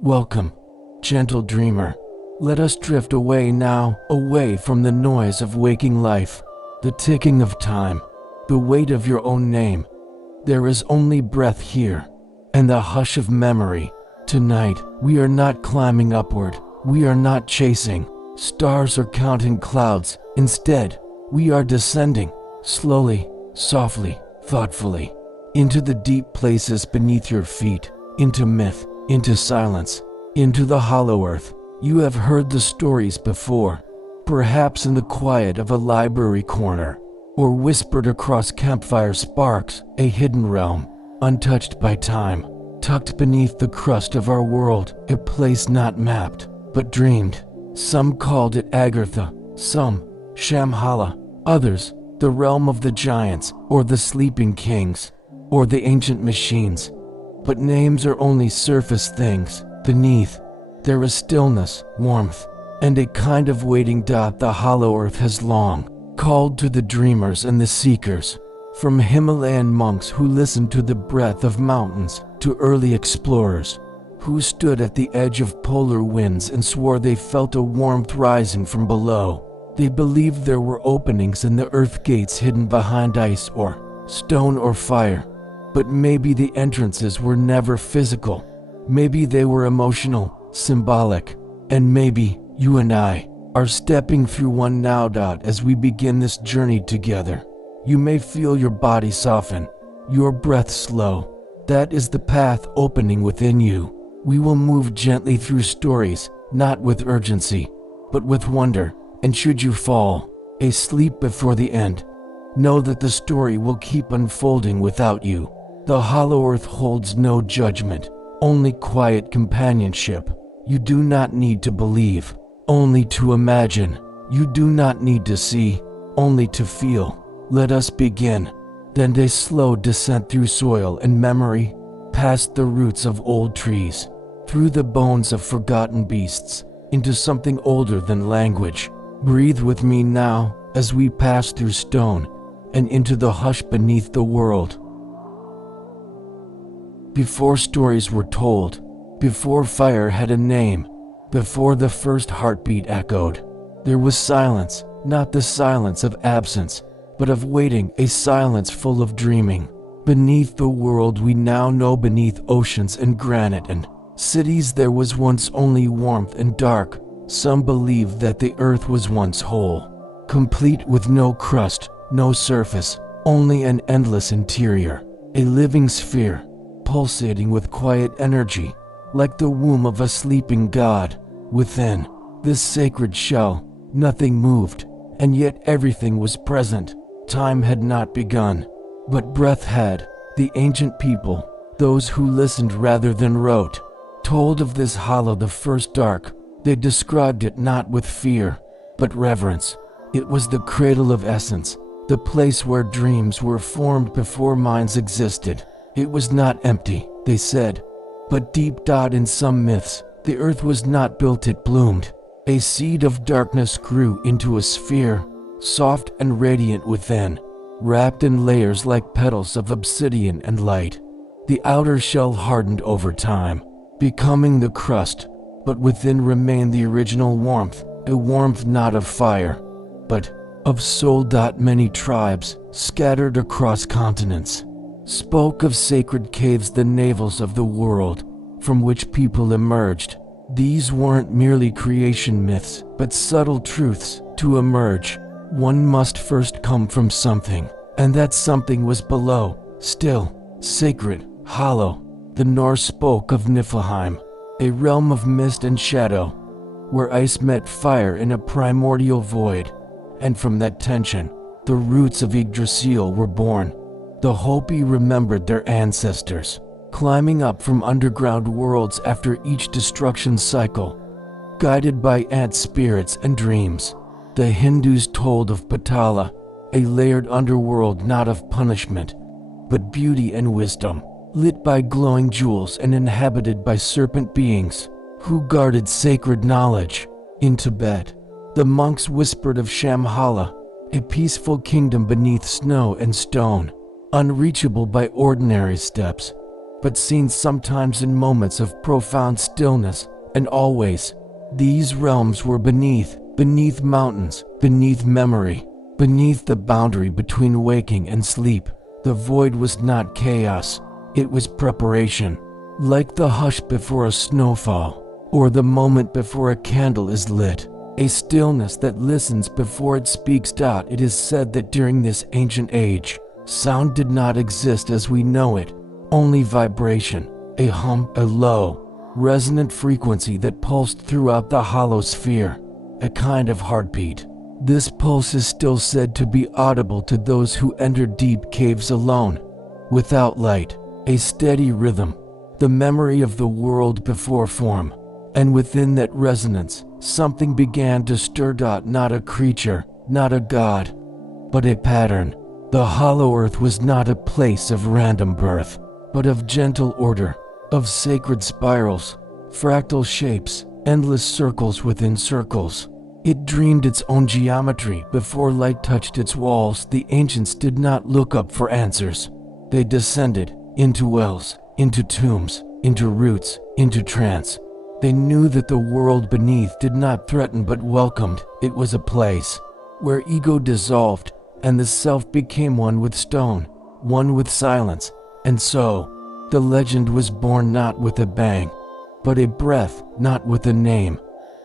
Welcome, gentle dreamer. Let us drift away now, away from the noise of waking life, the ticking of time, the weight of your own name. There is only breath here, and the hush of memory. Tonight, we are not climbing upward, we are not chasing stars or counting clouds. Instead, we are descending, slowly, softly, thoughtfully, into the deep places beneath your feet, into myth, into silence, into the hollow earth. You have heard the stories before, perhaps in the quiet of a library corner, or whispered across campfire sparks, a hidden realm, untouched by time, tucked beneath the crust of our world, a place not mapped, but dreamed. Some called it Agartha, some Shamhala, others the realm of the giants, or the sleeping kings, or the ancient machines. But names are only surface things. Beneath, there is stillness, warmth, and a kind of waiting. The hollow earth has long called to the dreamers and the seekers, from Himalayan monks who listened to the breath of mountains, to early explorers who stood at the edge of polar winds and swore they felt a warmth rising from below. They believed there were openings in the earth gates hidden behind ice or stone or fire. But maybe the entrances were never physical. Maybe they were emotional, symbolic. And maybe you and I are stepping through one now. As we begin this journey together, you may feel your body soften, your breath slow. That is the path opening within you. We will move gently through stories, not with urgency, but with wonder. And should you fall asleep before the end, know that the story will keep unfolding without you. The hollow earth holds no judgment, only quiet companionship. You do not need to believe, only to imagine. You do not need to see, only to feel. Let us begin. Then a slow descent through soil and memory, past the roots of old trees, through the bones of forgotten beasts, into something older than language. Breathe with me now as we pass through stone and into the hush beneath the world. Before stories were told, before fire had a name, before the first heartbeat echoed, there was silence, not the silence of absence, but of waiting, a silence full of dreaming. Beneath the world we now know, beneath oceans and granite and cities, there was once only warmth and dark. Some believed that the earth was once whole, complete with no crust, no surface, only an endless interior, a living sphere, pulsating with quiet energy, like the womb of a sleeping god. Within this sacred shell, nothing moved, and yet everything was present. Time had not begun, but breath had. The ancient people, those who listened rather than wrote, told of this hollow, the first dark. They described it not with fear, but reverence. It was the cradle of essence, the place where dreams were formed before minds existed. It was not empty, they said, but deep. In some myths, the earth was not built, it bloomed. A seed of darkness grew into a sphere, soft and radiant within, wrapped in layers like petals of obsidian and light. The outer shell hardened over time, becoming the crust, but within remained the original warmth, a warmth not of fire, but of soul. Many tribes, scattered across continents, spoke of sacred caves, the navels of the world, from which people emerged. These weren't merely creation myths, but subtle truths. To emerge, one must first come from something, and that something was below, still, sacred, hollow. The Norse spoke of Niflheim, a realm of mist and shadow, where ice met fire in a primordial void, and from that tension, the roots of Yggdrasil were born. The Hopi remembered their ancestors, climbing up from underground worlds after each destruction cycle, guided by ant spirits and dreams. The Hindus told of Patala, a layered underworld not of punishment, but beauty and wisdom, lit by glowing jewels and inhabited by serpent beings who guarded sacred knowledge. In Tibet, the monks whispered of Shamhala, a peaceful kingdom beneath snow and stone, unreachable by ordinary steps, but seen sometimes in moments of profound stillness, and always. These realms were beneath mountains, beneath memory, beneath the boundary between waking and sleep. The void was not chaos, it was preparation, like the hush before a snowfall, or the moment before a candle is lit, a stillness that listens before it speaks. It is said that during this ancient age, sound did not exist as we know it, only vibration, a hum, a low, resonant frequency that pulsed throughout the hollow sphere, a kind of heartbeat. This pulse is still said to be audible to those who enter deep caves alone, without light, a steady rhythm, the memory of the world before form. And within that resonance, something began to stir. Not a creature, not a god, but a pattern. The hollow earth was not a place of random birth, but of gentle order, of sacred spirals, fractal shapes, endless circles within circles. It dreamed its own geometry before light touched its walls. The ancients did not look up for answers. They descended into wells, into tombs, into roots, into trance. They knew that the world beneath did not threaten but welcomed. It was a place where ego dissolved and the self became one with stone, one with silence. And so, the legend was born, not with a bang, but a breath, not with a name,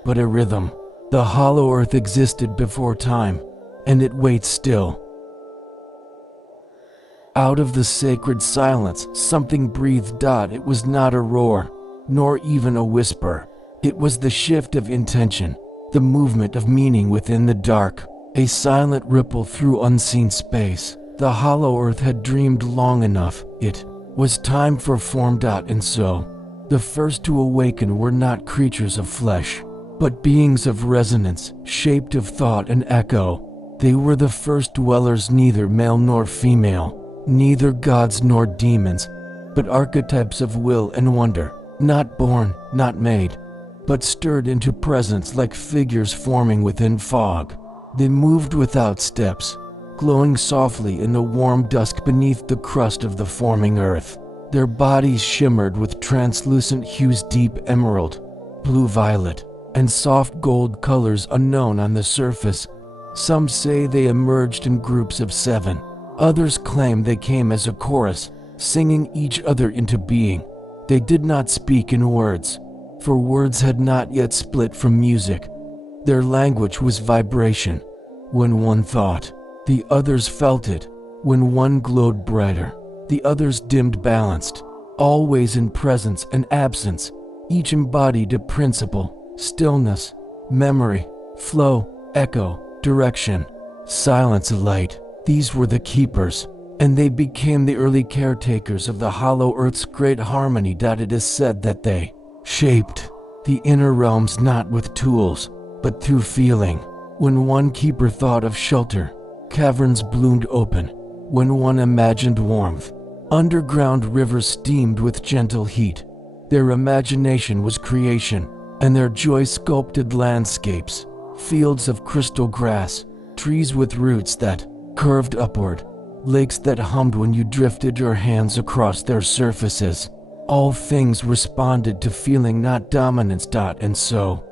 but a rhythm. The hollow earth existed before time, and it waits still. Out of the sacred silence, something breathed. It was not a roar, nor even a whisper. It was the shift of intention, the movement of meaning within the dark, a silent ripple through unseen space. The hollow earth had dreamed long enough. It was time for form. And so, the first to awaken were not creatures of flesh, but beings of resonance, shaped of thought and echo. They were the first dwellers, neither male nor female, neither gods nor demons, but archetypes of will and wonder, not born, not made, but stirred into presence like figures forming within fog. They moved without steps, glowing softly in the warm dusk beneath the crust of the forming earth. Their bodies shimmered with translucent hues, deep emerald, blue-violet, and soft gold colors unknown on the surface. Some say they emerged in groups of 7. Others claim they came as a chorus, singing each other into being. They did not speak in words, for words had not yet split from music. Their language was vibration. When one thought, the others felt it. When one glowed brighter, the others dimmed, balanced, always in presence and absence. Each embodied a principle: stillness, memory, flow, echo, direction, silence, light. These were the keepers, and they became the early caretakers of the hollow earth's great harmony. It is said that they shaped the inner realms not with tools, but through feeling. When one keeper thought of shelter, caverns bloomed open. When one imagined warmth, underground rivers steamed with gentle heat. Their imagination was creation, and their joy sculpted landscapes, fields of crystal grass, trees with roots that curved upward, lakes that hummed when you drifted your hands across their surfaces. All things responded to feeling, not dominance. And so,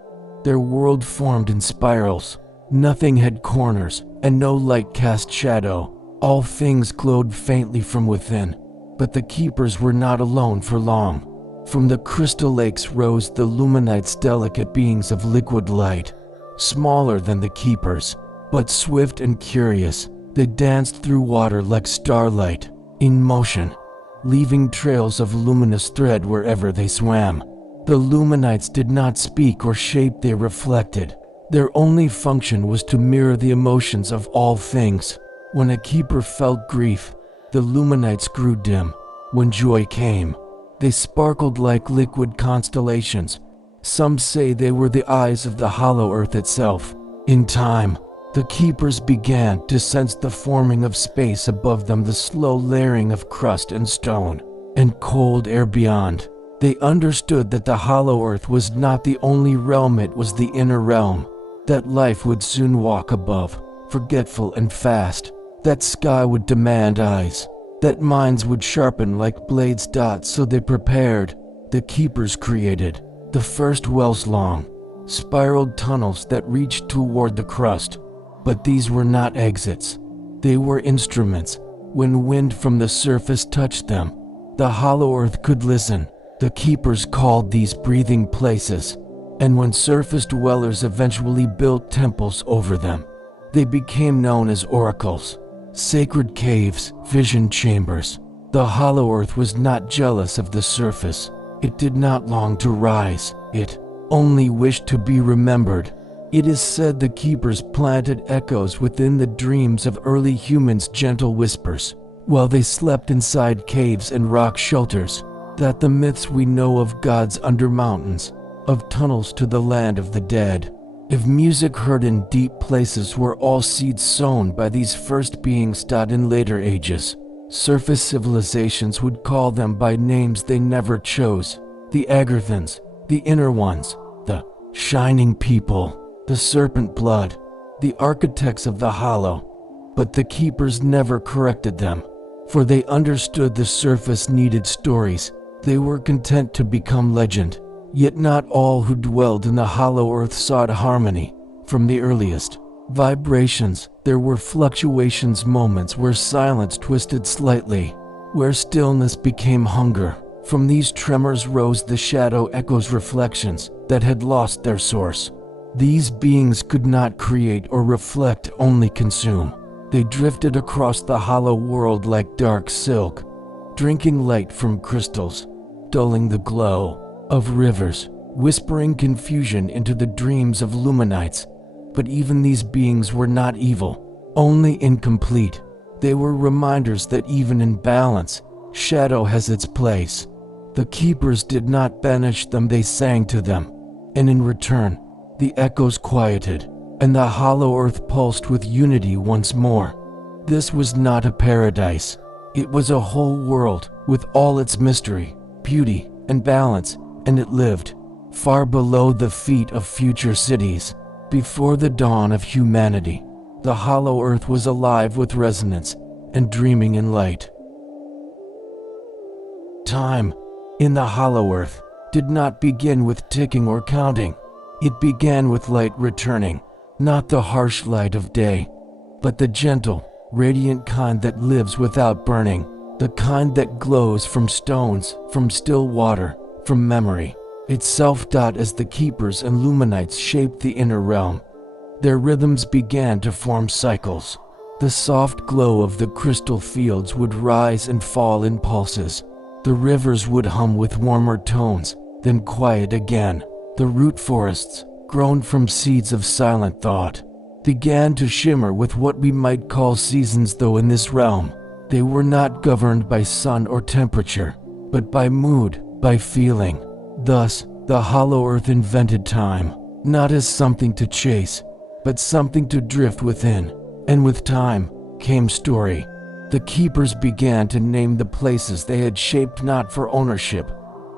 their world formed in spirals. Nothing had corners, and no light cast shadow. All things glowed faintly from within. But the keepers were not alone for long. From the crystal lakes rose the luminites, delicate beings of liquid light. Smaller than the keepers, but swift and curious, they danced through water like starlight, in motion, leaving trails of luminous thread wherever they swam. The luminites did not speak or shape, they reflected. Their only function was to mirror the emotions of all things. When a keeper felt grief, the luminites grew dim. When joy came, they sparkled like liquid constellations. Some say they were the eyes of the hollow earth itself. In time, the keepers began to sense the forming of space above them, the slow layering of crust and stone, and cold air beyond. They understood that the hollow earth was not the only realm, it was the inner realm. That life would soon walk above, forgetful and fast. That sky would demand eyes, that minds would sharpen like blades. So they prepared. The keepers created the first wells, long, spiraled tunnels that reached toward the crust. But these were not exits. They were instruments. When wind from the surface touched them, the hollow earth could listen. The keepers called these breathing places. And when surface dwellers eventually built temples over them, they became known as oracles, sacred caves, vision chambers. The hollow earth was not jealous of the surface. It did not long to rise. It only wished to be remembered. It is said the keepers planted echoes within the dreams of early humans, gentle whispers, while they slept inside caves and rock shelters, that the myths we know of gods under mountains, of tunnels to the land of the dead, of music heard in deep places, were all seeds sown by these first beings. In later ages, surface civilizations would call them by names they never chose: the Agarthans, the Inner Ones, the Shining People, the Serpent Blood, the Architects of the Hollow. But the keepers never corrected them, for they understood the surface needed stories. They were content to become legend. Yet not all who dwelled in the hollow earth sought harmony. From the earliest vibrations, there were fluctuations, moments where silence twisted slightly, where stillness became hunger. From these tremors rose the shadow echoes, reflections that had lost their source. These beings could not create or reflect, only consume. They drifted across the hollow world like dark silk, drinking light from crystals, dulling the glow of rivers, whispering confusion into the dreams of luminites. But even these beings were not evil, only incomplete. They were reminders that even in balance, shadow has its place. The keepers did not banish them, they sang to them, and in return, the echoes quieted, and the hollow earth pulsed with unity once more. This was not a paradise. It was a whole world, with all its mystery, beauty, and balance, and it lived far below the feet of future cities. Before the dawn of humanity, the hollow earth was alive with resonance and dreaming in light. Time, in the hollow earth, did not begin with ticking or counting. It began with light returning, not the harsh light of day, but the gentle, radiant kind that lives without burning, the kind that glows from stones, from still water, from memory itself. As the keepers and luminites shaped the inner realm, their rhythms began to form cycles. The soft glow of the crystal fields would rise and fall in pulses. The rivers would hum with warmer tones, then quiet again. The root forests, grown from seeds of silent thought, began to shimmer with what we might call seasons, though in this realm, they were not governed by sun or temperature, but by mood, by feeling. Thus, the hollow earth invented time, not as something to chase, but something to drift within. And with time came story. The keepers began to name the places they had shaped, not for ownership,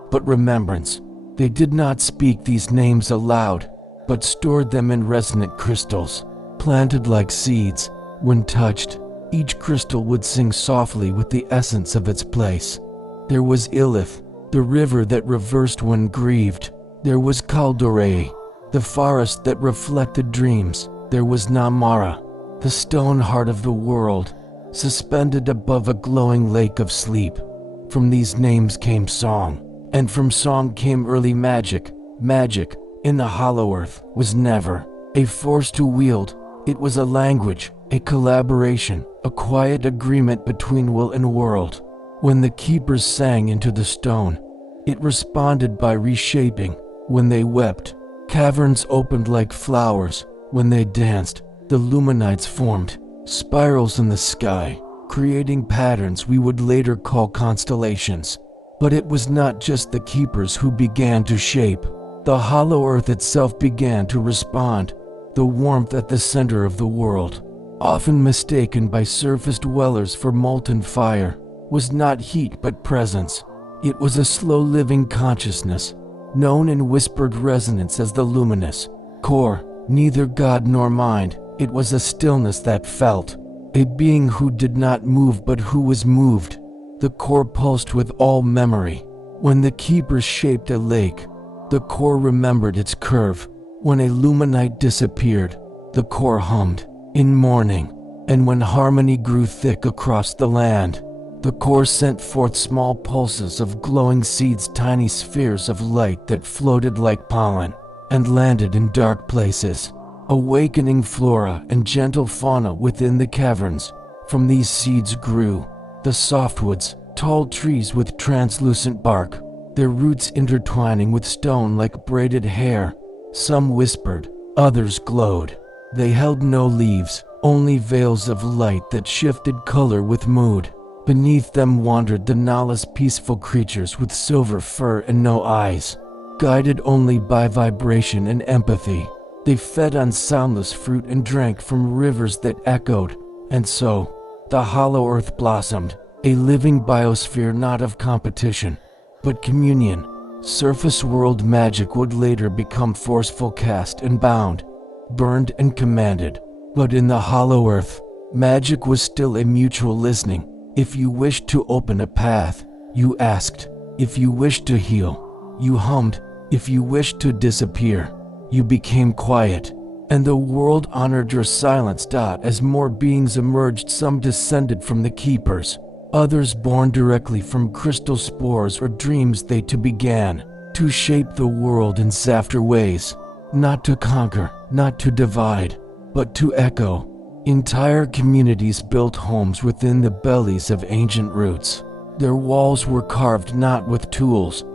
but remembrance. They did not speak these names aloud, but stored them in resonant crystals, planted like seeds. When touched, each crystal would sing softly with the essence of its place. There was Ilith, the river that reversed when grieved. There was Kaldore, the forest that reflected dreams. There was Namara, the stone heart of the world, suspended above a glowing lake of sleep. From these names came song, and from song came early magic. Magic, in the hollow earth, was never a force to wield. It was a language, a collaboration, a quiet agreement between will and world. When the keepers sang into the stone, it responded by reshaping. When they wept, caverns opened like flowers. When they danced, the luminites formed spirals in the sky, creating patterns we would later call constellations. But it was not just the keepers who began to shape. The hollow earth itself began to respond. The warmth at the center of the world, often mistaken by surface dwellers for molten fire, was not heat but presence. It was a slow-living consciousness, known in whispered resonance as the luminous core, neither God nor mind. It was a stillness that felt a being who did not move but who was moved. The core pulsed with all memory. When the keepers shaped a lake, the core remembered its curve. When a luminite disappeared, the core hummed in mourning. And when harmony grew thick across the land, the core sent forth small pulses of glowing seeds, tiny spheres of light that floated like pollen and landed in dark places, awakening flora and gentle fauna within the caverns. From these seeds grew the softwoods, tall trees with translucent bark, their roots intertwining with stone like braided hair. Some whispered, others glowed. They held no leaves, only veils of light that shifted color with mood. Beneath them wandered the Nala's peaceful creatures with silver fur and no eyes, guided only by vibration and empathy. They fed on soundless fruit and drank from rivers that echoed. And so, the hollow earth blossomed, a living biosphere not of competition, but communion. Surface world magic would later become forceful, cast and bound, burned and commanded. But in the hollow earth, magic was still a mutual listening. If you wished to open a path, you asked. If you wished to heal, you hummed. If you wished to disappear, you became quiet. And the world honored your silence. As more beings emerged, some descended from the keepers, others born directly from crystal spores or dreams they too began to shape the world in softer ways, not to conquer, not to divide, but to echo. Entire communities built homes within the bellies of ancient roots. Their walls were carved not with tools,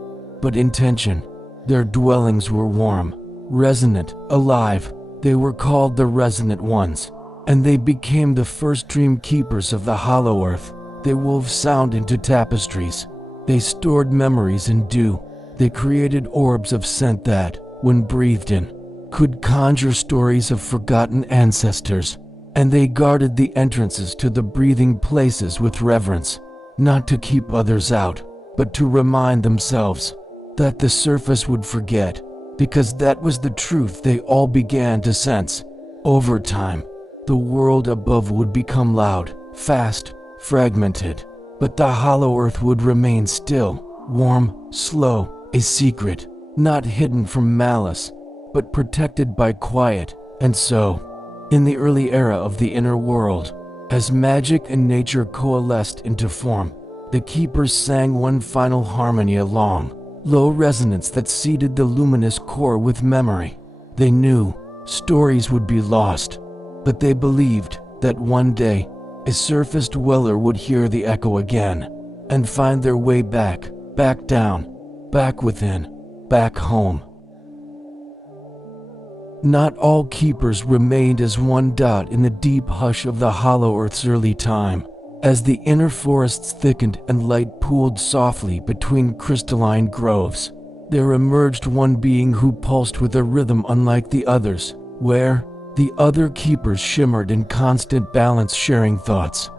but intention. Their dwellings were warm, resonant, alive. They were called the Resonant Ones, and they became the first dream keepers of the hollow earth. They wove sound into tapestries. They stored memories in dew. They created orbs of scent that, when breathed in, could conjure stories of forgotten ancestors. And they guarded the entrances to the breathing places with reverence, not to keep others out, but to remind themselves that the surface would forget, because that was the truth they all began to sense. Over time, the world above would become loud, fast, fragmented, but the hollow earth would remain still, warm, slow, a secret, not hidden from malice, but protected by quiet. And so, in the early era of the inner world, as magic and nature coalesced into form, the keepers sang one final harmony, a long, low resonance that seeded the luminous core with memory. They knew stories would be lost, but they believed that one day, a surface dweller would hear the echo again and find their way back, back down, back within, back home. Not all keepers remained as one. In the deep hush of the hollow earth's early time, as the inner forests thickened and light pooled softly between crystalline groves, there emerged one being who pulsed with a rhythm unlike the others, where the other keepers shimmered in constant balance, sharing thoughts,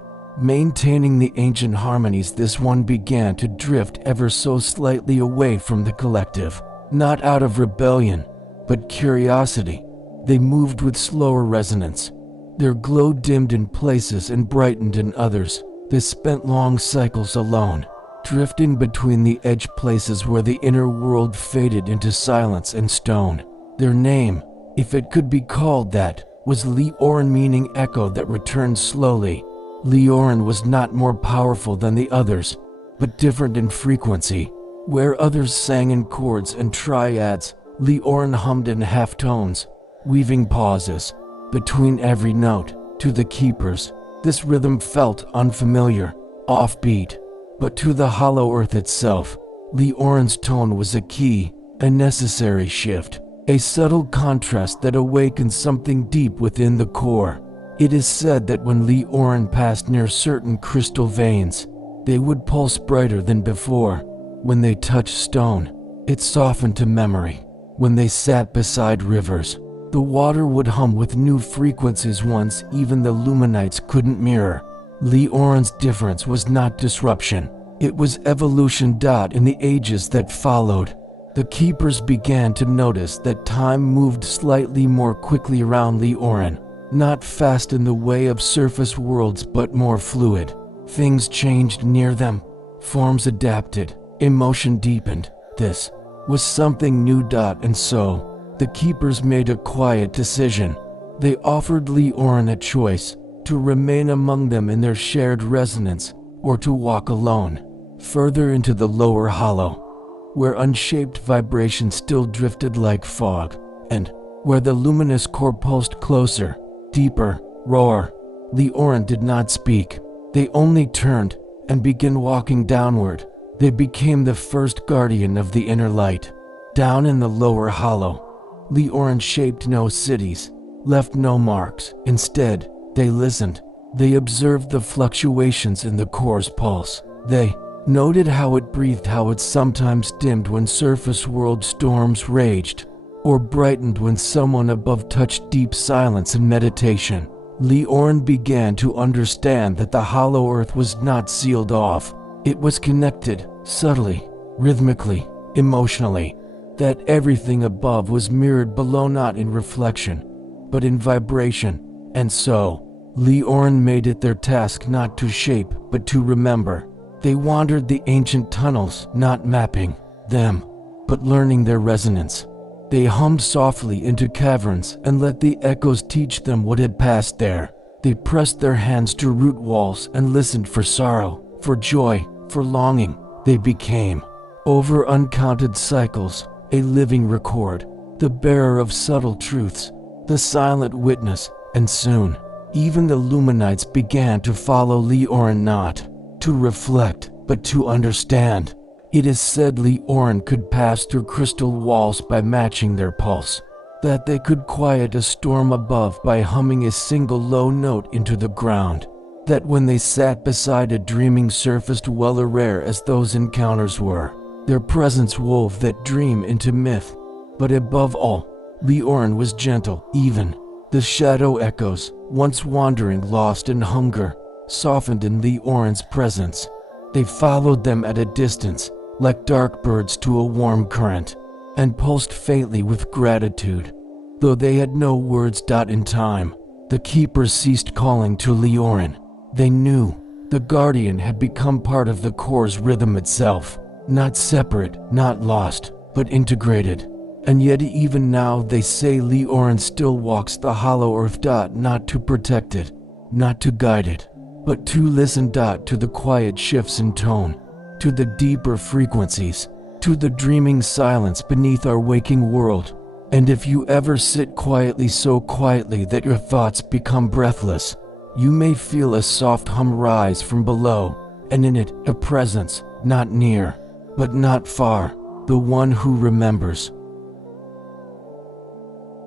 maintaining the ancient harmonies. This one began to drift ever so slightly away from the collective, not out of rebellion, but curiosity. They moved with slower resonance. Their glow dimmed in places and brightened in others. They spent long cycles alone, drifting between the edge places where the inner world faded into silence and stone. Their name, if it could be called that, was Leorin, meaning echo that returned slowly. Leorin was not more powerful than the others, but different in frequency. Where others sang in chords and triads, Leorin hummed in half-tones, weaving pauses between every note. To the keepers, this rhythm felt unfamiliar, offbeat, but to the hollow earth itself, Leorin's tone was a key, a necessary shift, a subtle contrast that awakened something deep within the core. It is said that when Leorin passed near certain crystal veins, they would pulse brighter than before. When they touched stone, it softened to memory. When they sat beside rivers, the water would hum with new frequencies once even the luminites couldn't mirror. Leorin's difference was not disruption, it was evolution. In the ages that followed, the keepers began to notice that time moved slightly more quickly around Leorin. not fast in the way of surface worlds but more fluid. Things changed near them, forms adapted, emotion deepened. This was something new. And so, the keepers made a quiet decision. They offered Leorin a choice, to remain among them in their shared resonance, or to walk alone, further into the lower hollow, where unshaped vibration still drifted like fog, and where the luminous core pulsed closer, deeper, roar. Leorin did not speak. They only turned and began walking downward. They became the first guardian of the inner light. Down in the lower hollow, Leorin shaped no cities, left no marks. Instead, they listened. They observed the fluctuations in the core's pulse. They noted how it breathed, how it sometimes dimmed when surface world storms raged, or brightened when someone above touched deep silence and meditation. Leorin began to understand that the hollow earth was not sealed off. It was connected, subtly, rhythmically, emotionally. That everything above was mirrored below, not in reflection, but in vibration. And so, Leorin made it their task not to shape, but to remember. They wandered the ancient tunnels, not mapping them, but learning their resonance. They hummed softly into caverns and let the echoes teach them what had passed there. They pressed their hands to root walls and listened for sorrow, for joy, for longing. They became, over uncounted cycles, a living record, the bearer of subtle truths, the silent witness. And soon, even the Luminites began to follow Leorin, not to reflect, but to understand. It is said Leorin could pass through crystal walls by matching their pulse, that they could quiet a storm above by humming a single low note into the ground, that when they sat beside a dreaming surfaced well rare as those encounters were, their presence wove that dream into myth. But above all, Leorin was gentle. Even the shadow echoes, once wandering lost in hunger, softened in Leorin's presence. They followed them at a distance, like dark birds to a warm current, and pulsed faintly with gratitude. Though they had no words. In time, the keepers ceased calling to Leorin. They knew the guardian had become part of the core's rhythm itself, not separate, not lost, but integrated. And yet even now they say Leorin still walks the hollow earth. Not to protect it, not to guide it, but to listen. To the quiet shifts in tone, to the deeper frequencies, to the dreaming silence beneath our waking world. And if you ever sit quietly, so quietly that your thoughts become breathless, you may feel a soft hum rise from below, and in it a presence, not near, but not far, the one who remembers.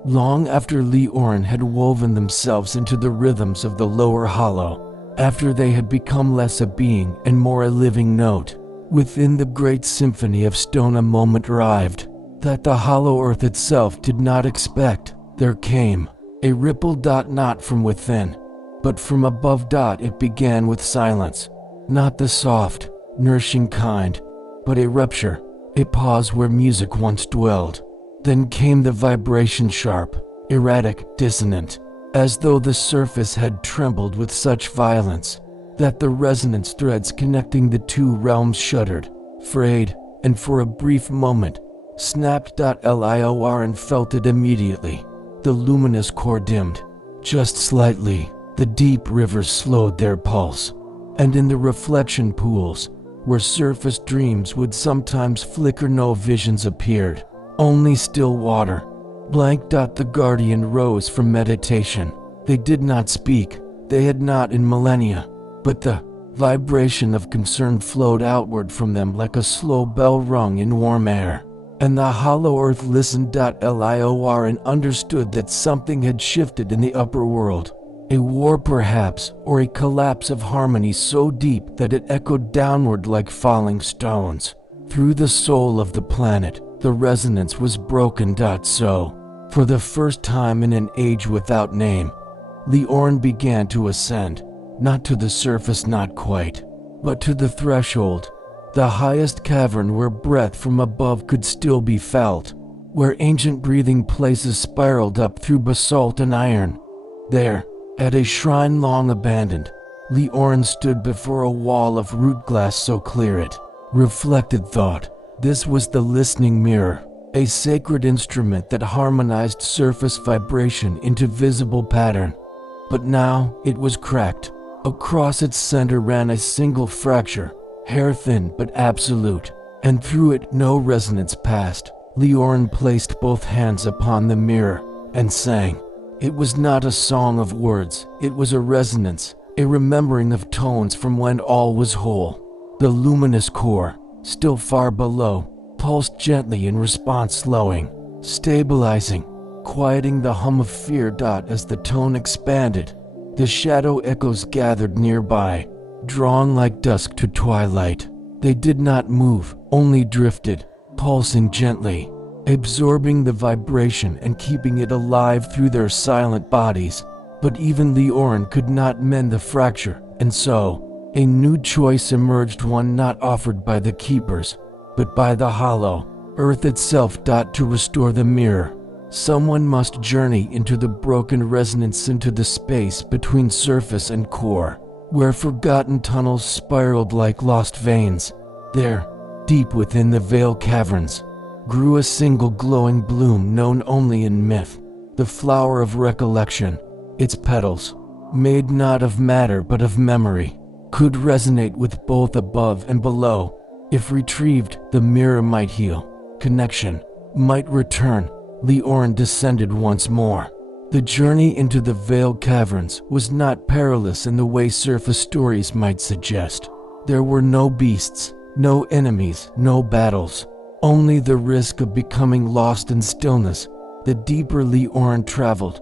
Long after Leorin had woven themselves into the rhythms of the lower hollow, after they had become less a being and more a living note, within the great symphony of stone, a moment arrived that the hollow earth itself did not expect. There came a ripple. Not from within, but from above. It began with silence, not the soft, nourishing kind, but a rupture, a pause where music once dwelled. Then came the vibration, sharp, erratic, dissonant, as though the surface had trembled with such violence that the resonance threads connecting the two realms shuddered, frayed, and for a brief moment snapped. Leorin felt it immediately. The luminous core dimmed, just slightly. The deep rivers slowed their pulse, and in the reflection pools, where surface dreams would sometimes flicker, no visions appeared, only still water. Blank. The guardian rose from meditation. They did not speak. They had not in millennia, but the vibration of concern flowed outward from them like a slow bell rung in warm air. And the hollow earth listened. Leorin understood that something had shifted in the upper world. A war perhaps, or a collapse of harmony so deep that it echoed downward like falling stones. Through the soul of the planet, the resonance was broken. So, for the first time in an age without name, Leorin began to ascend, not to the surface, not quite, but to the threshold, the highest cavern where breath from above could still be felt, where ancient breathing places spiraled up through basalt and iron. There, at a shrine long abandoned, Leorin stood before a wall of root glass so clear it reflected thought. This was the listening mirror, a sacred instrument that harmonized surface vibration into visible pattern. But now it was cracked. Across its center ran a single fracture, hair-thin but absolute, and through it no resonance passed. Leorin placed both hands upon the mirror and sang. It was not a song of words, it was a resonance, a remembering of tones from when all was whole. The luminous core, still far below, pulsed gently in response, slowing, stabilizing, quieting the hum of fear. As the tone expanded, the shadow echoes gathered nearby, drawn like dusk to twilight. They did not move, only drifted, pulsing gently, absorbing the vibration and keeping it alive through their silent bodies. But even Leorin could not mend the fracture, and so a new choice emerged, one not offered by the keepers, but by the hollow earth itself. To restore the mirror, someone must journey into the broken resonance, into the space between surface and core, where forgotten tunnels spiraled like lost veins. There, deep within the veil caverns, grew a single glowing bloom known only in myth, the flower of recollection. Its petals, made not of matter but of memory, could resonate with both above and below. If retrieved, the mirror might heal, connection might return. Leorin descended once more. The journey into the veiled caverns was not perilous in the way surface stories might suggest. There were no beasts, no enemies, no battles, only the risk of becoming lost in stillness. The deeper Leorin traveled,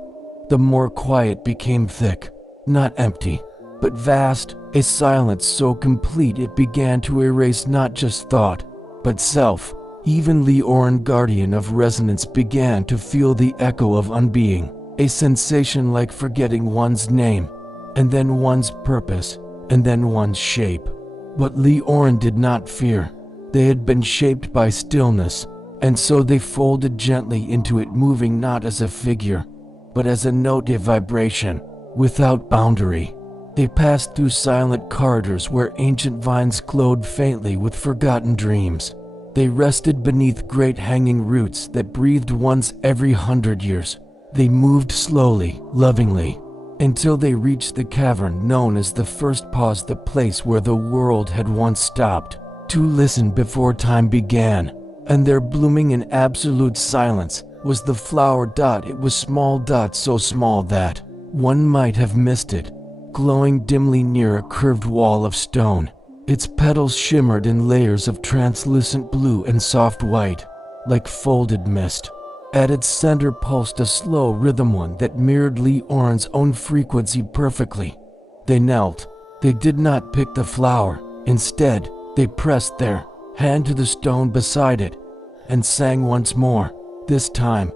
the more quiet became, thick, not empty, but vast, a silence so complete it began to erase not just thought, but self. Even Leorin, guardian of resonance, began to feel the echo of unbeing, a sensation like forgetting one's name, and then one's purpose, and then one's shape. But Leorin did not fear. They had been shaped by stillness, and so they folded gently into it, moving not as a figure, but as a note, a vibration, without boundary. They passed through silent corridors where ancient vines glowed faintly with forgotten dreams. They rested beneath great hanging roots that breathed once every 100 years. They moved slowly, lovingly, until they reached the cavern known as the first pause, the place where the world had once stopped to listen before time began. And there, blooming in absolute silence, was the flower. It was small, so small that one might have missed it, glowing dimly near a curved wall of stone. Its petals shimmered in layers of translucent blue and soft white, like folded mist. At its center pulsed a slow rhythm, one that mirrored Leorin's own frequency perfectly. They knelt. They did not pick the flower. Instead, they pressed their hand to the stone beside it and sang once more. This time,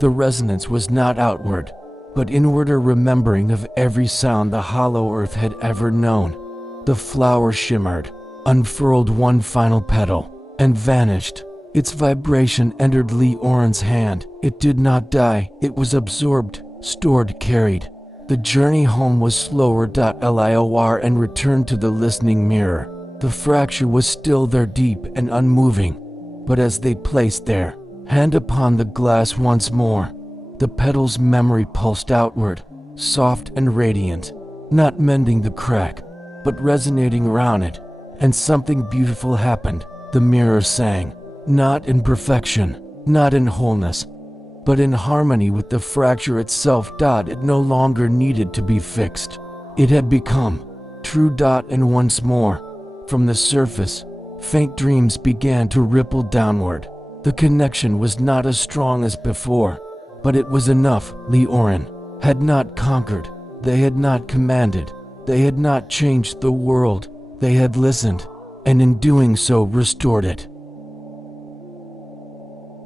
the resonance was not outward, but inward, a remembering of every sound the hollow earth had ever known. The flower shimmered, unfurled one final petal, and vanished. Its vibration entered Leorin's hand. It did not die, it was absorbed, stored, carried. The journey home was slower. Lior and returned to the listening mirror. The fracture was still there, deep and unmoving, but as they placed their hand upon the glass once more, the petal's memory pulsed outward, soft and radiant, not mending the crack, but resonating around it. And something beautiful happened. The mirror sang, not in perfection, not in wholeness, but in harmony with the fracture itself. It no longer needed to be fixed. It had become true. And once more, from the surface, faint dreams began to ripple downward. The connection was not as strong as before, but it was enough. Leorin had not conquered. They had not commanded. They had not changed the world. They had listened, and in doing so restored it.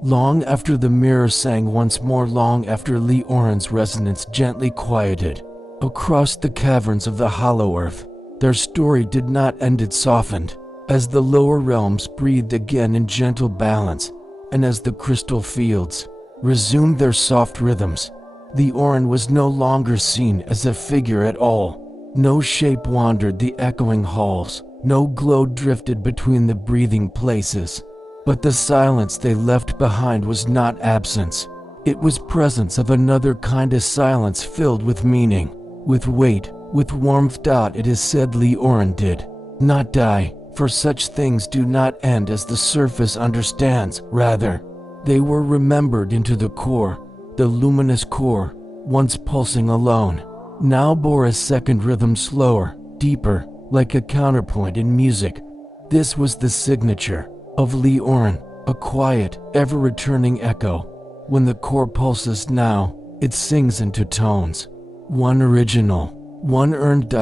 Long after the mirror sang once more, long after Leorin's resonance gently quieted, across the caverns of the hollow earth, their story did not end. It softened, as the lower realms breathed again in gentle balance, and as the crystal fields resumed their soft rhythms. Leorin was no longer seen as a figure at all. No shape wandered the echoing halls, no glow drifted between the breathing places. But the silence they left behind was not absence. It was presence of another kind of silence filled with meaning, with weight, with warmth. It is said Leorin did not die, for such things do not end as the surface understands. Rather, they were remembered into the core. The luminous core, once pulsing alone, now bore a second rhythm, slower, deeper, like a counterpoint in music. This was the signature of Leorin, a quiet, ever-returning echo. When the core pulses now, it sings into tones. One original, one earned.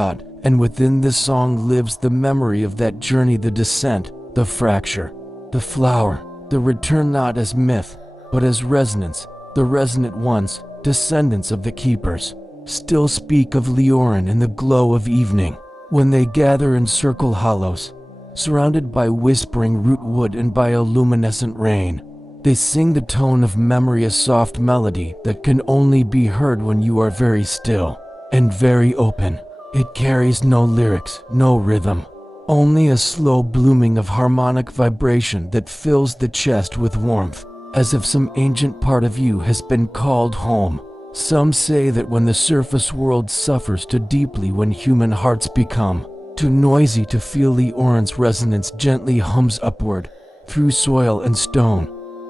And within this song lives the memory of that journey, the descent, the fracture, the flower, the return, not as myth, but as resonance. The resonant ones, descendants of the keepers, still speak of Leorin in the glow of evening, when they gather in circle hollows, surrounded by whispering rootwood and by a luminescent rain. They sing the tone of memory, a soft melody that can only be heard when you are very still and very open. It carries no lyrics, no rhythm, only a slow blooming of harmonic vibration that fills the chest with warmth, as if some ancient part of you has been called home. Some say that when the surface world suffers too deeply, when human hearts become too noisy to feel, Leorin's resonance gently hums upward, through soil and stone,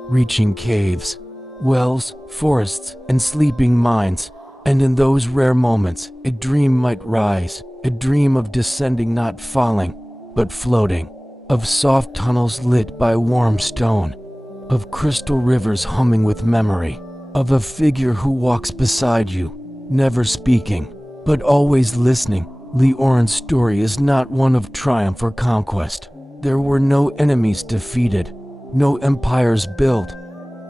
reaching caves, wells, forests, and sleeping minds. And in those rare moments, a dream might rise, a dream of descending, not falling, but floating, of soft tunnels lit by warm stone, of crystal rivers humming with memory, of a figure who walks beside you, never speaking, but always listening. Leorin's story is not one of triumph or conquest. There were no enemies defeated, no empires built.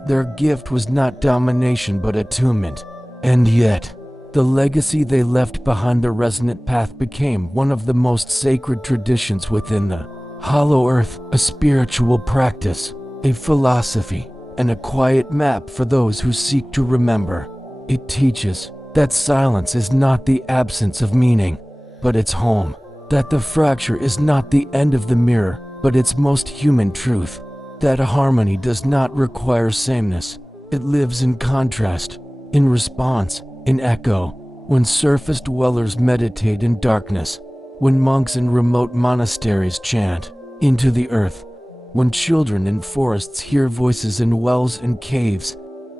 Their gift was not domination but attunement. And yet, the legacy they left behind, the resonant path, became one of the most sacred traditions within the hollow earth, a spiritual practice, a philosophy, and a quiet map for those who seek to remember. It teaches that silence is not the absence of meaning, but its home, that the fracture is not the end of the mirror, but its most human truth, that harmony does not require sameness, it lives in contrast, in response, in echo. When surface dwellers meditate in darkness, when monks in remote monasteries chant into the earth, when children in forests hear voices in wells and caves,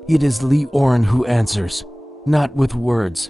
it is Leorin who answers, not with words,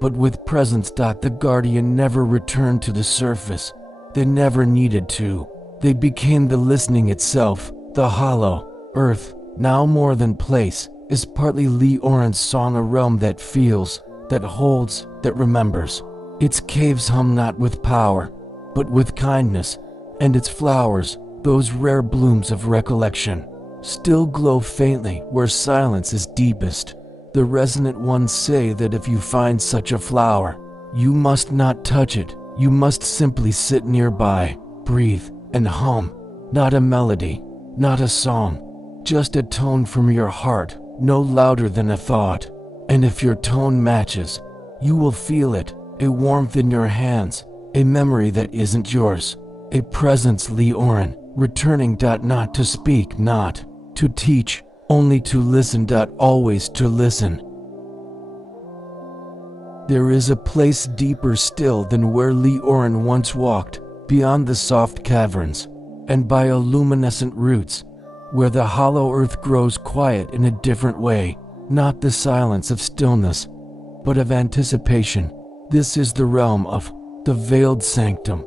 but with presence. The guardian never returned to the surface. They never needed to. They became the listening itself. The hollow earth, now more than place, is partly Leorin's song, a realm that feels, that holds, that remembers. Its caves hum not with power, but with kindness, and its flowers, those rare blooms of recollection, still glow faintly where silence is deepest. The resonant ones say that if you find such a flower, you must not touch it, you must simply sit nearby, breathe, and hum. Not a melody, not a song, just a tone from your heart, no louder than a thought. And if your tone matches, you will feel it, a warmth in your hands, a memory that isn't yours, a presence. Leorin, returning. Not to speak, not to teach, only to listen. Always to listen. There is a place deeper still than where Leorin once walked, beyond the soft caverns, and by luminescent roots, where the hollow earth grows quiet in a different way, not the silence of stillness, but of anticipation. This is the realm of the veiled sanctum,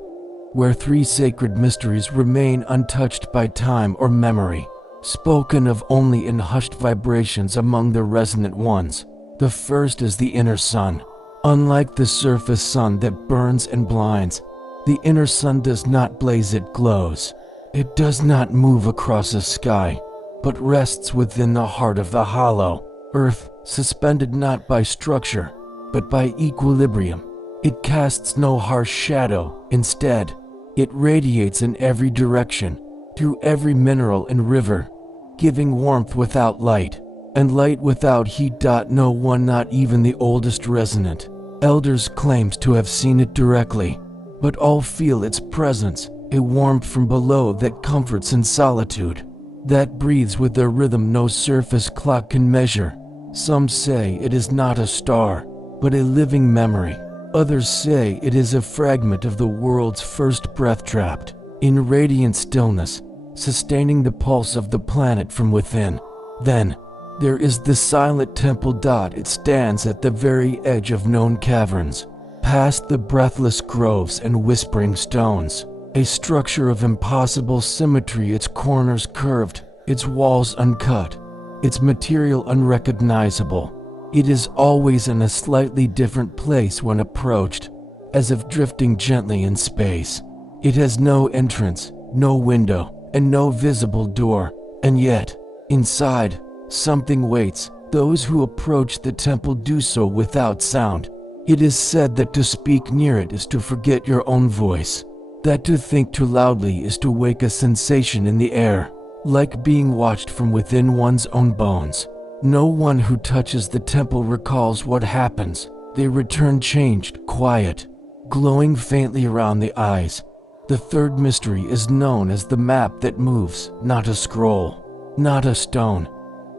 where three sacred mysteries remain untouched by time or memory, spoken of only in hushed vibrations among the resonant ones. The first is the inner sun. Unlike the surface sun that burns and blinds, the inner sun does not blaze, it glows. It does not move across a sky, but rests within the heart of the hollow earth, suspended not by structure, but by equilibrium. It casts no harsh shadow. Instead, it radiates in every direction, through every mineral and river, giving warmth without light. and light without heat. No one, not even the oldest resident elders, claims to have seen it directly, but all feel its presence, a warmth from below that comforts in solitude, that breathes with a rhythm no surface clock can measure. Some say it is not a star, but a living memory. Others say it is a fragment of the world's first breath, trapped in radiant stillness, sustaining the pulse of the planet from within. Then, there is the silent temple. It stands at the very edge of known caverns, past the breathless groves and whispering stones, a structure of impossible symmetry, its corners curved, its walls uncut, its material unrecognizable. It is always in a slightly different place when approached, as if drifting gently in space. It has no entrance, no window, and no visible door, and yet, inside, something waits. Those who approach the temple do so without sound. It is said that to speak near it is to forget your own voice, that to think too loudly is to wake a sensation in the air, like being watched from within one's own bones. No one who touches the temple recalls what happens. They return changed, quiet, glowing faintly around the eyes. The third mystery is known as the map that moves, not a scroll, not a stone,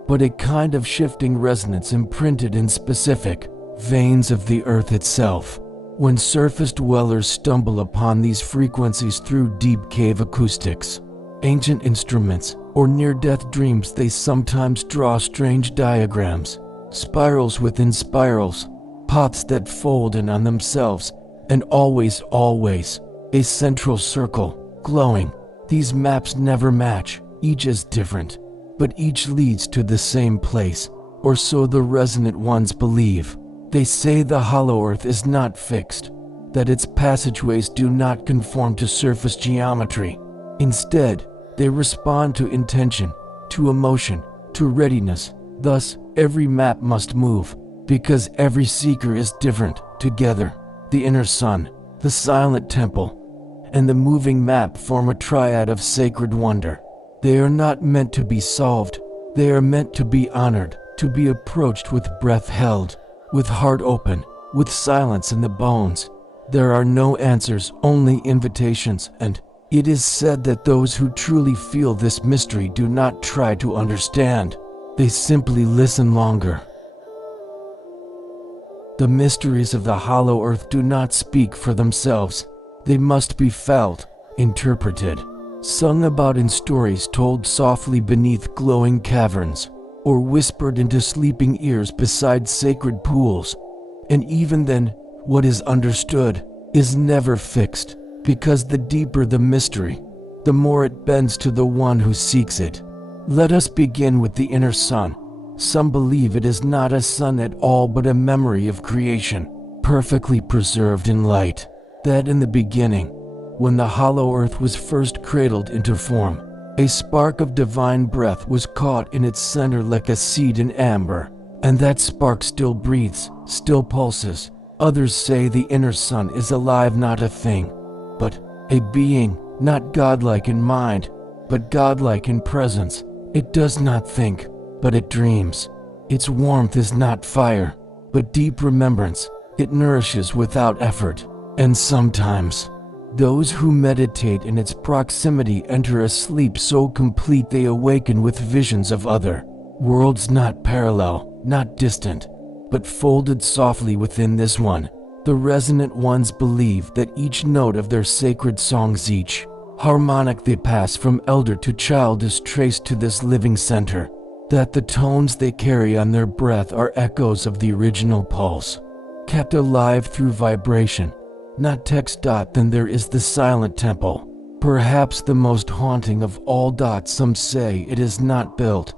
but a kind of shifting resonance imprinted in specific veins of the earth itself. When surface dwellers stumble upon these frequencies through deep cave acoustics, ancient instruments, or near-death dreams, they sometimes draw strange diagrams, spirals within spirals, pots that fold in on themselves, and always, a central circle, glowing. These maps never match, each is different, but each leads to the same place, or so the resonant ones believe. They say the hollow earth is not fixed, that its passageways do not conform to surface geometry. Instead, they respond to intention, to emotion, to readiness. Thus, every map must move, because every seeker is different. Together, the inner sun, the silent temple, and the moving map form a triad of sacred wonder. They are not meant to be solved. They are meant to be honored, to be approached with breath held, with heart open, with silence in the bones. There are no answers, only invitations, and it is said that those who truly feel this mystery do not try to understand. They simply listen longer. The mysteries of the hollow earth do not speak for themselves. They must be felt, interpreted, sung about in stories told softly beneath glowing caverns, or whispered into sleeping ears beside sacred pools. And even then, what is understood is never fixed, because the deeper the mystery, the more it bends to the one who seeks it. Let us begin with the inner sun. Some believe it is not a sun at all, but a memory of creation, perfectly preserved in light. That in the beginning, when the hollow earth was first cradled into form, a spark of divine breath was caught in its center like a seed in amber, and that spark still breathes, still pulses. Others say the inner sun is alive, not a thing, but a being, not godlike in mind, but godlike in presence. It does not think, but it dreams. Its warmth is not fire, but deep remembrance. It nourishes without effort, and sometimes those who meditate in its proximity enter a sleep so complete they awaken with visions of other worlds, not parallel, not distant, but folded softly within this one. The resonant ones believe that each note of their sacred songs, each harmonic they pass from elder to child, is traced to this living center, that the tones they carry on their breath are echoes of the original pulse, kept alive through vibration, not text. Then there is the silent temple, perhaps the most haunting of all. Some say it is not built,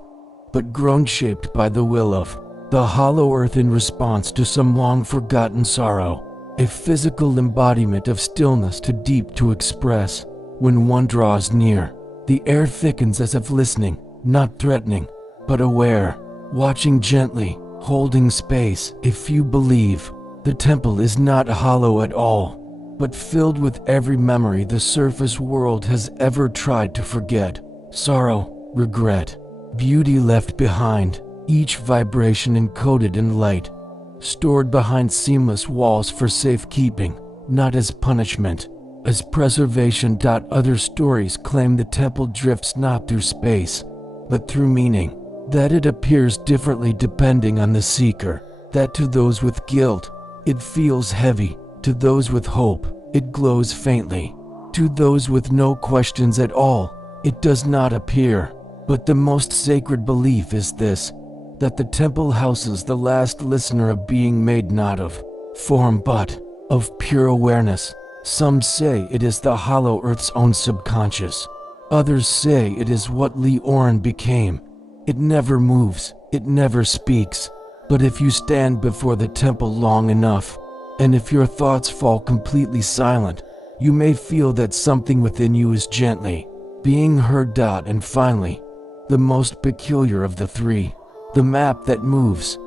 but grown, shaped by the will of the hollow earth in response to some long-forgotten sorrow, a physical embodiment of stillness too deep to express. When one draws near, the air thickens as if listening, not threatening, but aware, watching gently, holding space. If you believe, the temple is not hollow at all, but filled with every memory the surface world has ever tried to forget. Sorrow, regret, beauty left behind. each vibration encoded in light, stored behind seamless walls for safekeeping, not as punishment, as preservation. Other stories claim the temple drifts not through space, but through meaning, that it appears differently depending on the seeker, that to those with guilt, it feels heavy, to those with hope, it glows faintly, to those with no questions at all, it does not appear. But the most sacred belief is this, that the temple houses the last listener, of being made not of form but of pure awareness. Some say it is the hollow earth's own subconscious. Others say it is what Leorin became. It never moves, it never speaks. But if you stand before the temple long enough, and if your thoughts fall completely silent, you may feel that something within you is gently being heard. And finally, the most peculiar of the three, the map that moves.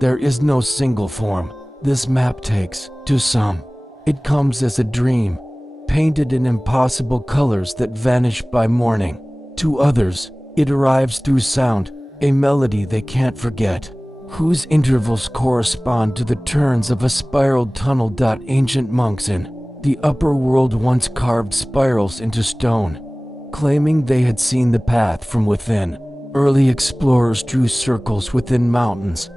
There is no single form this map takes. To some, it comes as a dream, painted in impossible colors that vanish by morning. To others, it arrives through sound, a melody they can't forget, whose intervals correspond to the turns of a spiraled tunnel. Ancient monks in the upper world once carved spirals into stone, claiming they had seen the path from within. Early explorers drew circles within mountains,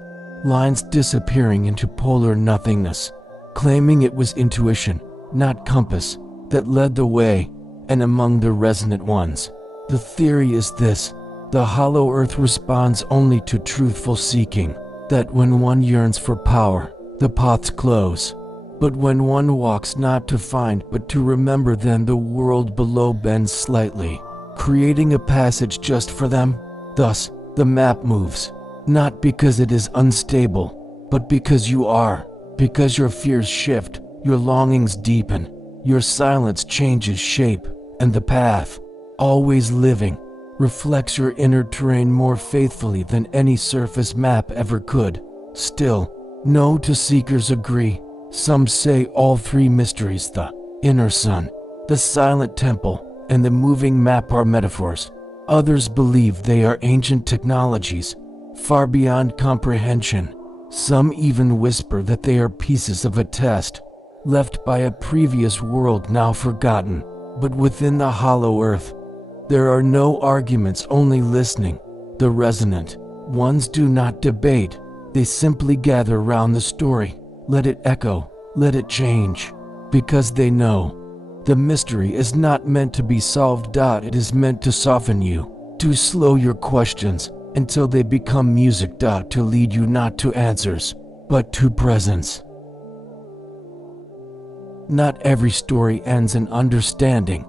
lines disappearing into polar nothingness, claiming it was intuition, not compass, that led the way. And among the resonant ones, the theory is this: the hollow earth responds only to truthful seeking, that when one yearns for power, the paths close. But when one walks not to find but to remember, then the world below bends slightly, creating a passage just for them. Thus, the map moves, not because it is unstable, but because you are, because your fears shift, your longings deepen, your silence changes shape, and the path, always living, reflects your inner terrain more faithfully than any surface map ever could. Still, no two seekers agree. Some say all three mysteries, the inner sun, the silent temple, and the moving map, are metaphors. Others believe they are ancient technologies, far beyond comprehension. Some even whisper that they are pieces of a test, left by a previous world now forgotten. But within the hollow earth, there are no arguments, only listening. The resonant ones do not debate, they simply gather round the story. Let it echo, let it change, because they know the mystery is not meant to be solved. It is meant to soften you, to slow your questions until they become music. To lead you not to answers, but to presence. Not every story ends in understanding.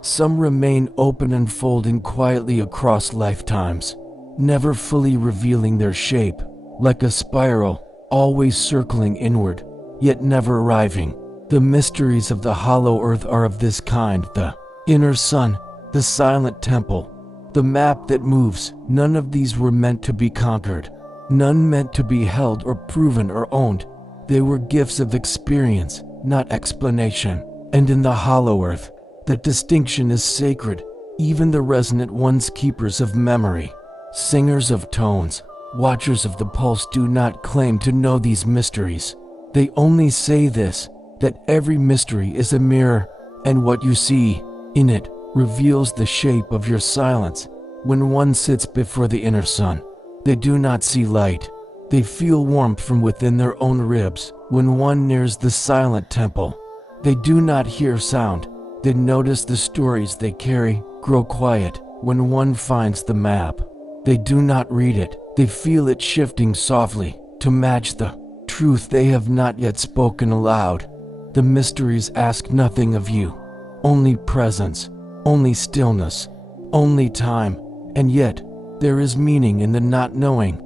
Some remain open, unfolding quietly across lifetimes, never fully revealing their shape, like a spiral, always circling inward, yet never arriving. The mysteries of the hollow earth are of this kind: the inner sun, the silent temple, the map that moves. None of these were meant to be conquered, none meant to be held or proven or owned. They were gifts of experience, not explanation. And in the hollow earth, the distinction is sacred. Even the resonant ones, keepers of memory, singers of tones, watchers of the pulse, do not claim to know these mysteries. They only say this, that every mystery is a mirror, and what you see in it reveals the shape of your silence. When one sits before the inner sun, they do not see light, they feel warmth from within their own ribs. When one nears the silent temple, they do not hear sound, they notice the stories they carry grow quiet. When one finds the map, they do not read it, they feel it shifting softly to match the truth they have not yet spoken aloud. The mysteries ask nothing of you, only presence, only stillness, only time. And yet, there is meaning in the not knowing.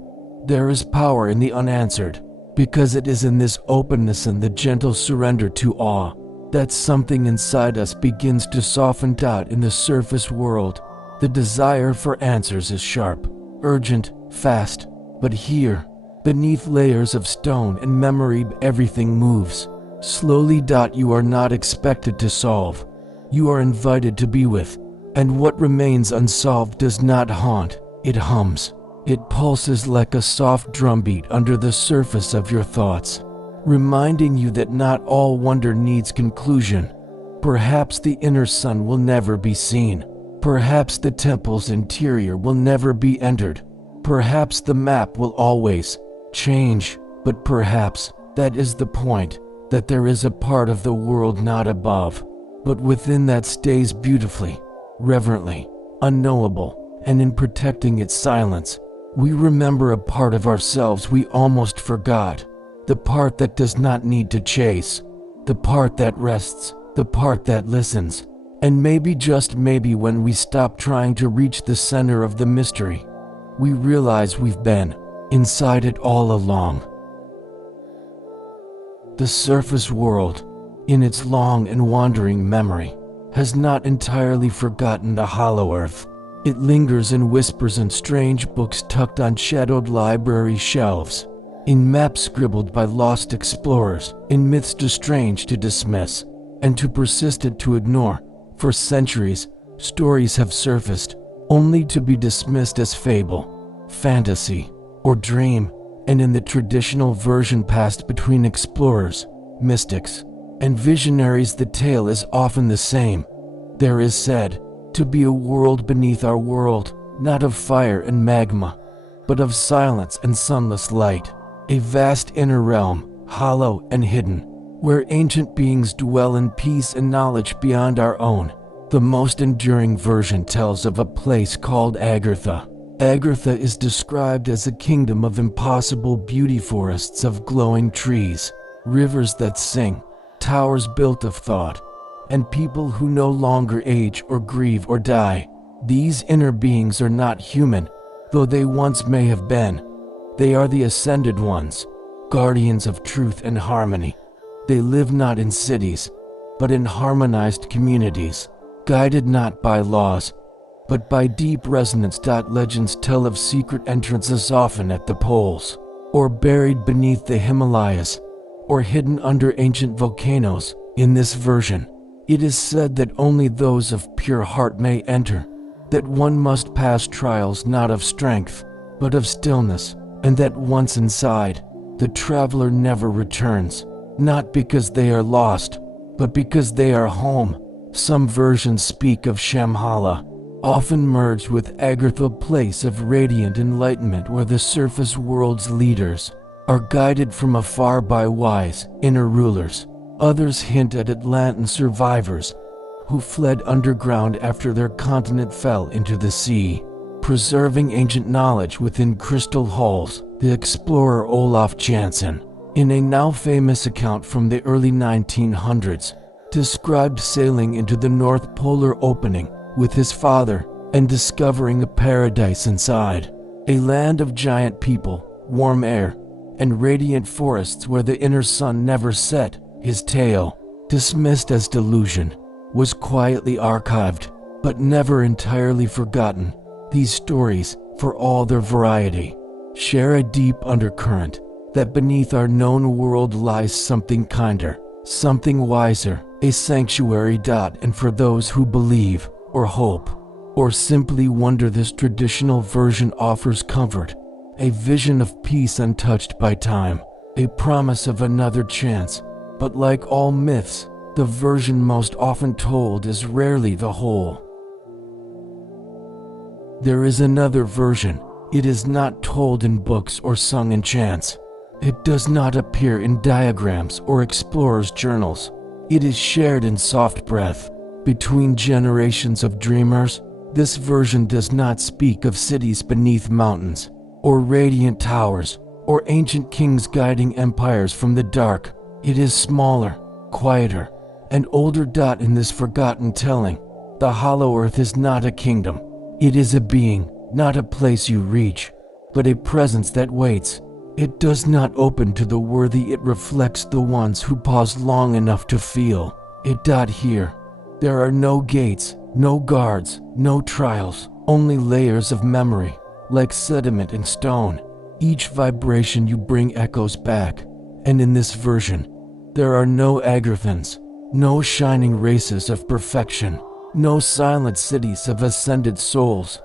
There is power in the unanswered, because it is in this openness and the gentle surrender to awe that something inside us begins to soften. In the surface world, the desire for answers is sharp, urgent, fast. But here, beneath layers of stone and memory, everything moves slowly. You are not expected to solve, you are invited to be with. And what remains unsolved does not haunt, it hums. It pulses like a soft drumbeat under the surface of your thoughts, reminding you that not all wonder needs conclusion. Perhaps the inner sun will never be seen. Perhaps the temple's interior will never be entered. Perhaps the map will always change, but perhaps that is the point, that there is a part of the world not above, but within that stays beautifully, reverently, unknowable, and in protecting its silence, we remember a part of ourselves we almost forgot, the part that does not need to chase, the part that rests, the part that listens, and maybe, just maybe, when we stop trying to reach the center of the mystery, we realize we've been inside it all along. The surface world, in its long and wandering memory, has not entirely forgotten the hollow earth. It lingers in whispers and strange books tucked on shadowed library shelves, in maps scribbled by lost explorers, in myths too strange to dismiss, and too persistent to ignore. For centuries, stories have surfaced, only to be dismissed as fable, fantasy, or dream, and in the traditional version passed between explorers, mystics, and visionaries, the tale is often the same. There is said to be a world beneath our world, not of fire and magma, but of silence and sunless light, a vast inner realm, hollow and hidden, where ancient beings dwell in peace and knowledge beyond our own. The most enduring version tells of a place called Agartha. Agartha is described as a kingdom of impossible beauty, forests of glowing trees, rivers that sing, towers built of thought, and people who no longer age or grieve or die. These inner beings are not human, though they once may have been. They are the ascended ones, guardians of truth and harmony. They live not in cities, but in harmonized communities, guided not by laws, but by deep resonance. Legends tell of secret entrances, often at the poles, or buried beneath the Himalayas, or hidden under ancient volcanoes. In this version, it is said that only those of pure heart may enter, that one must pass trials not of strength, but of stillness, and that once inside, the traveler never returns, not because they are lost, but because they are home. Some versions speak of Shambhala, often merged with Agartha, a place of radiant enlightenment where the surface world's leaders are guided from afar by wise inner rulers. Others hint at Atlantean survivors who fled underground after their continent fell into the sea, preserving ancient knowledge within crystal halls. The explorer Olaf Jansen, in a now famous account from the early 1900s, described sailing into the North Polar opening with his father and discovering a paradise inside, a land of giant people, warm air, and radiant forests where the inner sun never set. His tale, dismissed as delusion, was quietly archived, but never entirely forgotten. These stories, for all their variety, share a deep undercurrent, that beneath our known world lies something kinder, something wiser, a sanctuary. And for those who believe, or hope, or simply wonder, this traditional version offers comfort, a vision of peace untouched by time, a promise of another chance. But like all myths, the version most often told is rarely the whole. There is another version. It is not told in books or sung in chants. It does not appear in diagrams or explorers' journals. It is shared in soft breath between generations of dreamers. This version does not speak of cities beneath mountains, or radiant towers, or ancient kings guiding empires from the dark. It is smaller, quieter, and older. In this forgotten telling, the hollow earth is not a kingdom. It is a being, not a place you reach, but a presence that waits. It does not open to the worthy, it reflects the ones who pause long enough to feel it. Here, there are no gates, no guards, no trials, only layers of memory, like sediment in stone. Each vibration you bring echoes back, and in this version, there are no Agarthans, no shining races of perfection, no silent cities of ascended souls.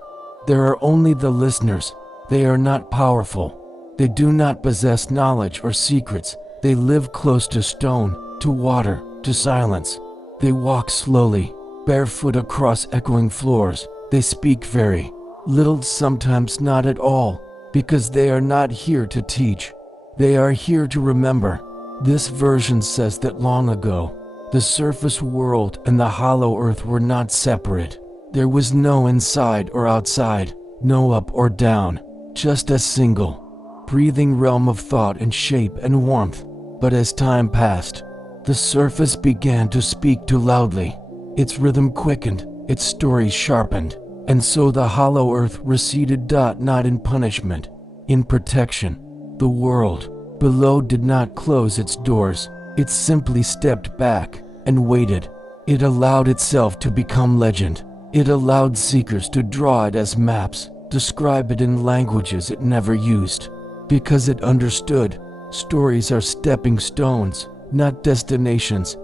There are only the listeners, They are not powerful. They do not possess knowledge or secrets. They live close to stone, to water, to silence. They walk slowly, barefoot across echoing floors. They speak very little, sometimes not at all, because they are not here to teach. They are here to remember. This version says that long ago, the surface world and the hollow earth were not separate. There was no inside or outside, no up or down, just a single, breathing realm of thought and shape and warmth. But as time passed, the surface began to speak too loudly. Its rhythm quickened, its stories sharpened, and so the hollow earth receded. Not in punishment, in protection. The world below did not close its doors. It simply stepped back and waited. It allowed itself to become legend. It allowed seekers to draw it as maps, describe it in languages it never used. Because it understood, stories are stepping stones, not destinations.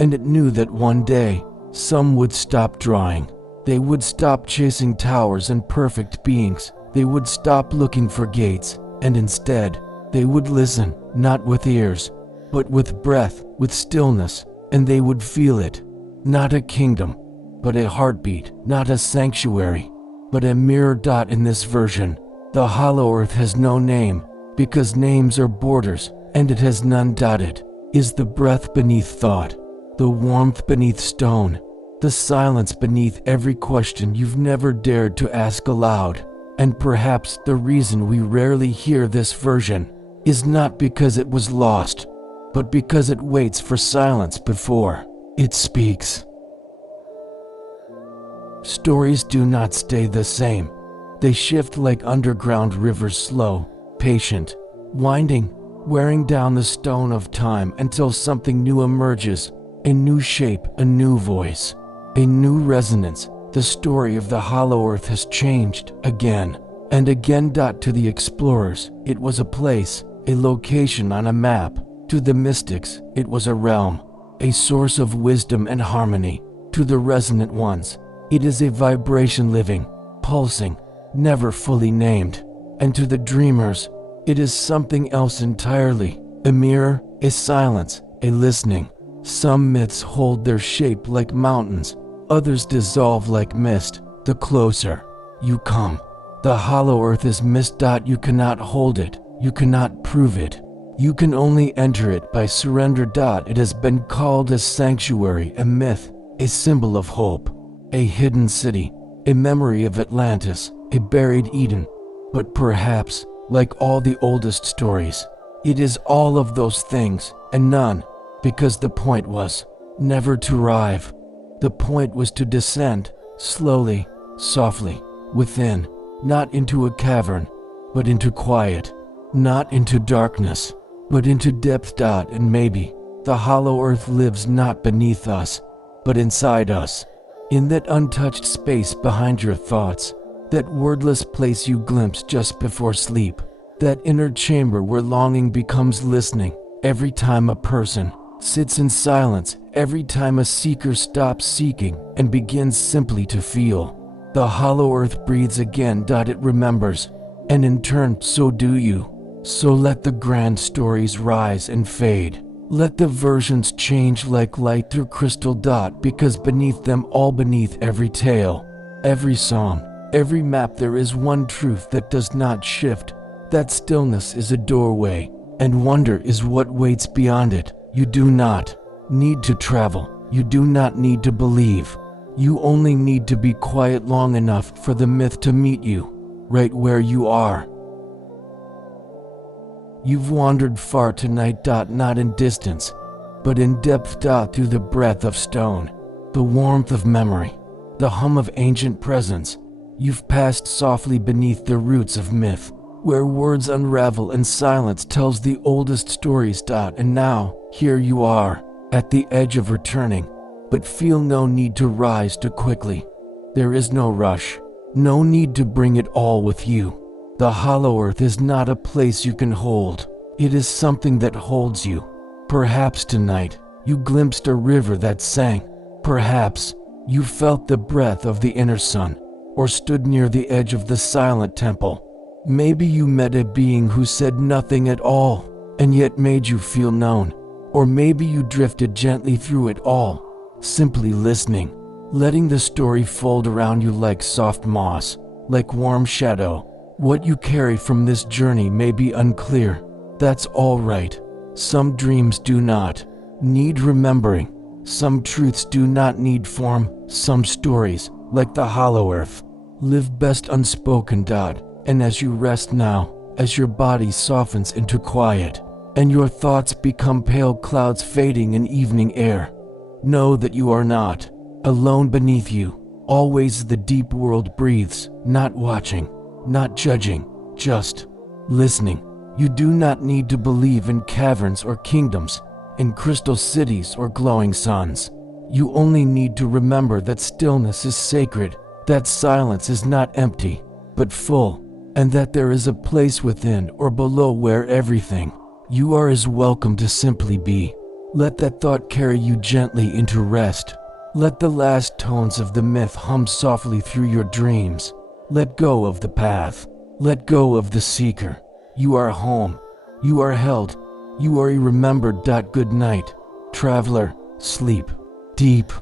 And it knew that one day, some would stop drawing. They would stop chasing towers and perfect beings. They would stop looking for gates, and instead, they would listen, not with ears, but with breath, with stillness, and they would feel it. Not a kingdom, but a heartbeat, not a sanctuary, but a mirror. In this version, the hollow earth has no name, because names are borders, and it has none. It is the breath beneath thought, the warmth beneath stone, the silence beneath every question you've never dared to ask aloud. And perhaps the reason we rarely hear this version is not because it was lost, but because it waits for silence before it speaks. Stories do not stay the same. They shift like underground rivers, slow, patient, winding, wearing down the stone of time until something new emerges, a new shape, a new voice, a new resonance. The story of the hollow earth has changed again and again. To the explorers, it was a place, a location on a map. To the mystics, it was a realm, a source of wisdom and harmony. To the resonant ones, it is a vibration, living, pulsing, never fully named. And to the dreamers, it is something else entirely, a mirror, a silence, a listening. Some myths hold their shape like mountains, others dissolve like mist. The closer you come, the hollow earth is mist. You cannot hold it, you cannot prove it. You can only enter it by surrender. It has been called a sanctuary, a myth, a symbol of hope, a hidden city, a memory of Atlantis, a buried Eden. But perhaps, like all the oldest stories, it is all of those things and none, because the point was never to arrive. The point was to descend, slowly, softly, within, not into a cavern, but into quiet, not into darkness, but into depth. And maybe the hollow earth lives not beneath us, but inside us, in that untouched space behind your thoughts, that wordless place you glimpse just before sleep, that inner chamber where longing becomes listening. Every time a person sits in silence, every time a seeker stops seeking and begins simply to feel, the hollow earth breathes again. It remembers, and in turn, so do you. So let the grand stories rise and fade. Let the versions change like light through crystal. Because beneath them all, beneath every tale, every song, every map, there is one truth that does not shift. That stillness is a doorway, and wonder is what waits beyond it. You do not need to travel. You do not need to believe. You only need to be quiet long enough for the myth to meet you, right where you are. You've wandered far tonight. Not in distance, but in depth. Through the breath of stone, the warmth of memory, the hum of ancient presence. You've passed softly beneath the roots of myth, where words unravel and silence tells the oldest stories. And now, here you are, at the edge of returning, but feel no need to rise too quickly. There is no rush, no need to bring it all with you. The hollow earth is not a place you can hold. It is something that holds you. Perhaps tonight, you glimpsed a river that sang. Perhaps, you felt the breath of the inner sun, or stood near the edge of the silent temple. Maybe you met a being who said nothing at all, and yet made you feel known. Or maybe you drifted gently through it all, simply listening, letting the story fold around you like soft moss, like warm shadow. What you carry from this journey may be unclear. That's all right. Some dreams do not need remembering. Some truths do not need form. Some stories, like the hollow earth, live best unspoken. And as you rest now, as your body softens into quiet, and your thoughts become pale clouds fading in evening air, know that you are not alone. Beneath you, always the deep world breathes, not watching, not judging, just listening. You do not need to believe in caverns or kingdoms, in crystal cities or glowing suns. You only need to remember that stillness is sacred, that silence is not empty, but full, and that there is a place within or below where everything you are is welcome to simply be. Let that thought carry you gently into rest. Let the last tones of the myth hum softly through your dreams. Let go of the path. Let go of the seeker. You are home. You are held. You are remembered. Good night, traveler. Sleep deep.